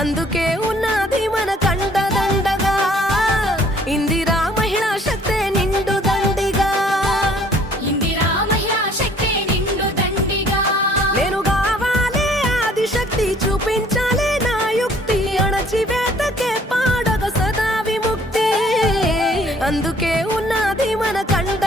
అందుకే ఉన్నది మన కండదండగా ఇందిరా మహిళా శక్తే నిండు దండిగా ఇందిరా మహిళా శక్తే నిండు దండిగా నేను కావాలి ఆదిశక్తి చూపించాలి నా యుక్తి అణచివేతకే పాడగ సదా విముక్తి అందుకే ఉన్నది మన కండ